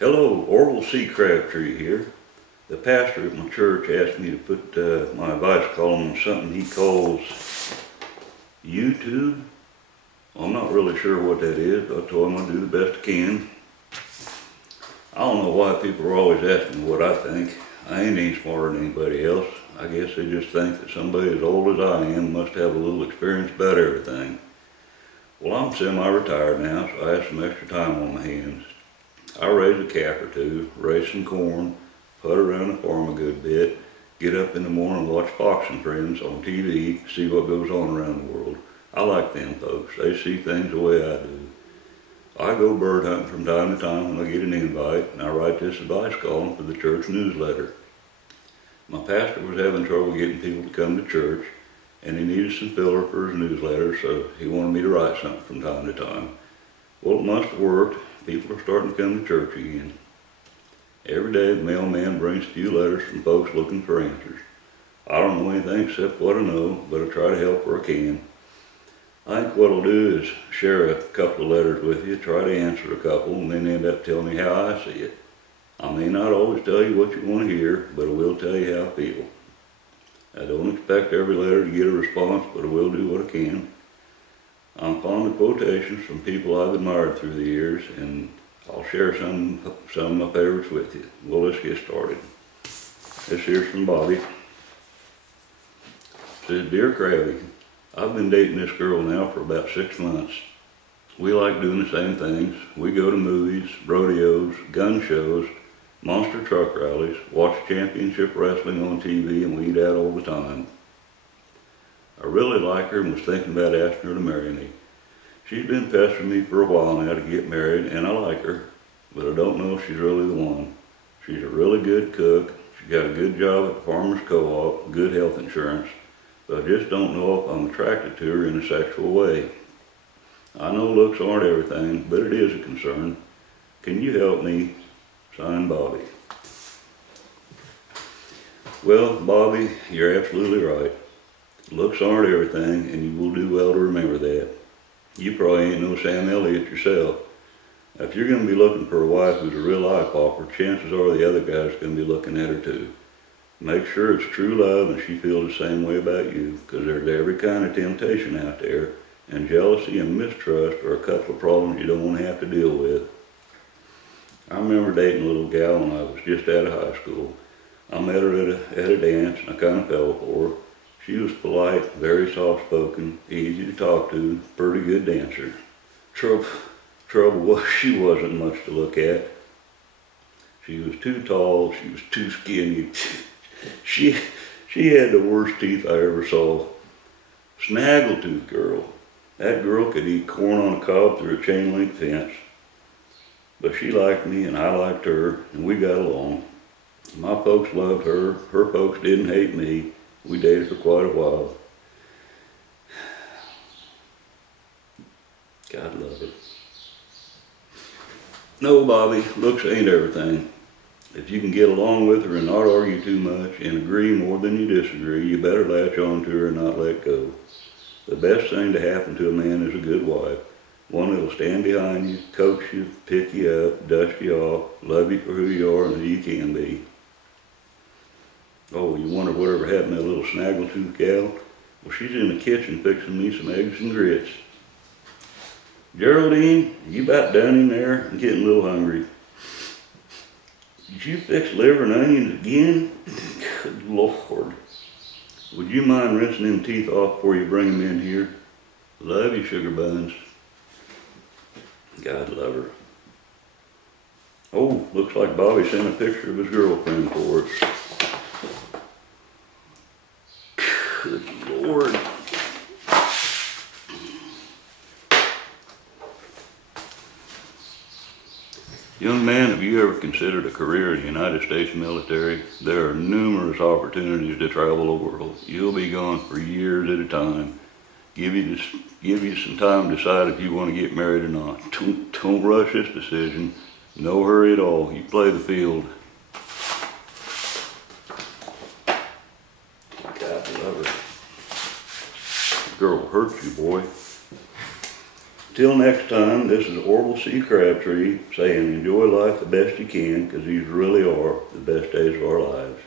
Hello, Orville C. Crabtree here. The pastor at my church asked me to put my advice column on something he calls YouTube. I'm not really sure what that is, but I told him I'd do the best I can. I don't know why people are always asking me what I think. I ain't any smarter than anybody else. I guess they just think that somebody as old as I am must have a little experience about everything. Well, I'm semi-retired now, so I have some extra time on my hands. I raise a calf or two, raise some corn, putt around the farm a good bit, get up in the morning and watch Fox and Friends on TV, see what goes on around the world. I like them folks. They see things the way I do. I go bird hunting from time to time when I get an invite, and I write this advice column for the church newsletter. My pastor was having trouble getting people to come to church, and he needed some filler for his newsletter, so he wanted me to write something from time to time. Well, it must have worked. People are starting to come to church again. Every day the mailman brings a few letters from folks looking for answers. I don't know anything except what I know, but I try to help where I can. I think what I'll do is share a couple of letters with you, try to answer a couple, and then end up telling you how I see it. I may not always tell you what you want to hear, but I will tell you how I feel. I don't expect every letter to get a response, but I will do what I can. I'm fond of quotations from people I've admired through the years, and I'll share some of my favorites with you. Well, let's get started. This here's from Bobby. It says, Dear Krabby, I've been dating this girl now for about 6 months. We like doing the same things. We go to movies, rodeos, gun shows, monster truck rallies, watch championship wrestling on TV, and we eat out all the time. I really like her and was thinking about asking her to marry me. She's been pestering me for a while now to get married, and I like her, but I don't know if she's really the one. She's a really good cook. She's got a good job at the Farmer's Co-op, good health insurance, but I just don't know if I'm attracted to her in a sexual way. I know looks aren't everything, but it is a concern. Can you help me? Signed, Bobby. Well, Bobby, you're absolutely right. Looks aren't everything, and you will do well to remember that. You probably ain't no Sam Elliott yourself. Now, if you're going to be looking for a wife who's a real eye popper, chances are the other guy's going to be looking at her too. Make sure it's true love and she feels the same way about you, because there's every kind of temptation out there, and jealousy and mistrust are a couple of problems you don't want to have to deal with. I remember dating a little gal when I was just out of high school. I met her at a dance, and I kind of fell for her. She was polite, very soft-spoken, easy to talk to, pretty good dancer. Trouble was she wasn't much to look at. She was too tall, she was too skinny. She had the worst teeth I ever saw. Snaggletooth girl. That girl could eat corn on a cob through a chain-link fence. But she liked me and I liked her, and we got along. My folks loved her, her folks didn't hate me. We dated for quite a while. God love it. No, Bobby, looks ain't everything. If you can get along with her and not argue too much and agree more than you disagree, you better latch on to her and not let go. The best thing to happen to a man is a good wife. One that'll stand behind you, coax you, pick you up, dust you off, love you for who you are and who you can be. Oh, you wonder whatever happened to that little snaggletooth gal? Well, she's in the kitchen fixing me some eggs and grits. Geraldine, you about done in there? I'm getting a little hungry. Did you fix liver and onions again? Good Lord. Would you mind rinsing them teeth off before you bring them in here? Love you, sugar buns. God love her. Oh, looks like Bobby sent a picture of his girlfriend for us. Good Lord. Young man, have you ever considered a career in the United States military? There are numerous opportunities to travel the world. You'll be gone for years at a time. Give you some time to decide if you want to get married or not. Don't rush this decision. No hurry at all. You play the field. God love her. Girl will hurt you, boy. Till next time, this is Orville C. Crabtree saying enjoy life the best you can, because these really are the best days of our lives.